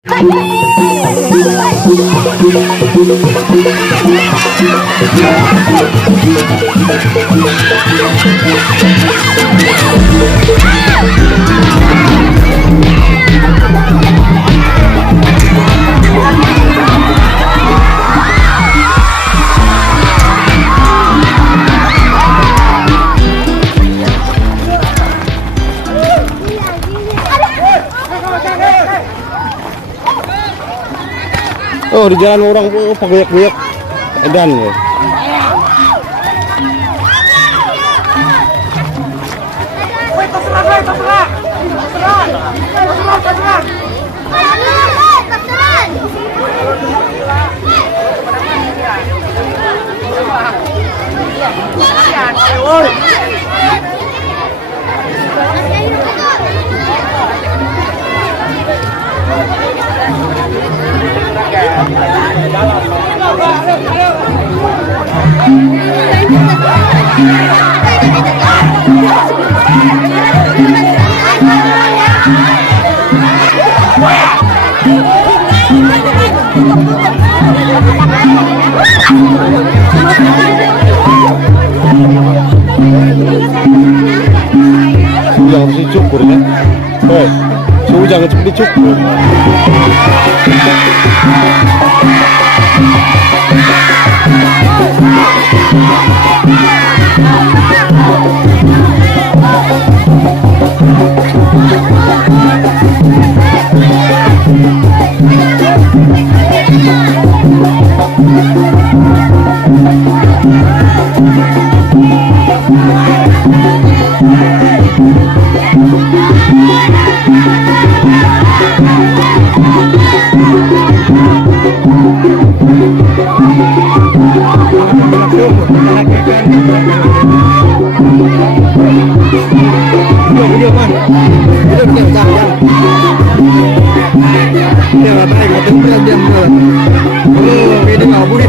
Oh, di jalan orang pagbiyak-biyak. Edan ya. Yang harus dicukur ya. Suhu jangan cepat dicukur. Video man, video jangan. Dia apa yang ada berat dia mula. Oh, video nggak boleh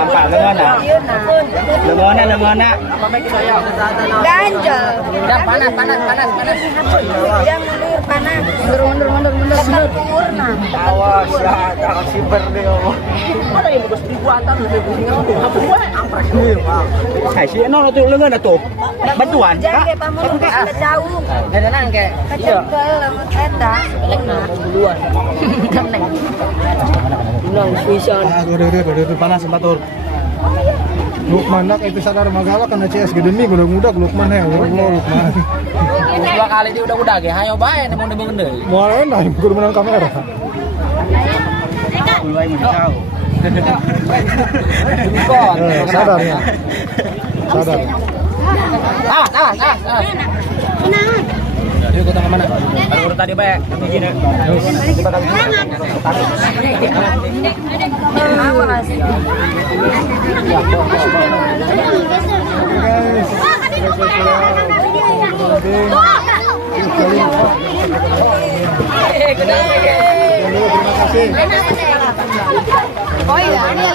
Tampak lengan Lemona. Ganjel. Udah panas. Jangan mundur, panas. Mundur. Purna. Awas ya, jangan siber deh. Ada yang bagus dibuatan lebih pusing apa ampras nih, Bang. Sih, tuh lengan tuh. Bantuan. Jangan kayak pamun ke jauh. Tenang kayak. Kecebel sama eta. Duluan. Keneng. Nang vision. Udah panas batur. Lukman nak itu sadar magala karena CS gede nih udah Lukman ya, Lukman. Dua kali dia udah ge, hayo bae nemu deui. Moal enak kudu menang kamera. Mulai menjauh. Sadar ya. Sadar. Awas. Dia ke mana? Urut tadi bae, begini. Awas. Oh iya, ini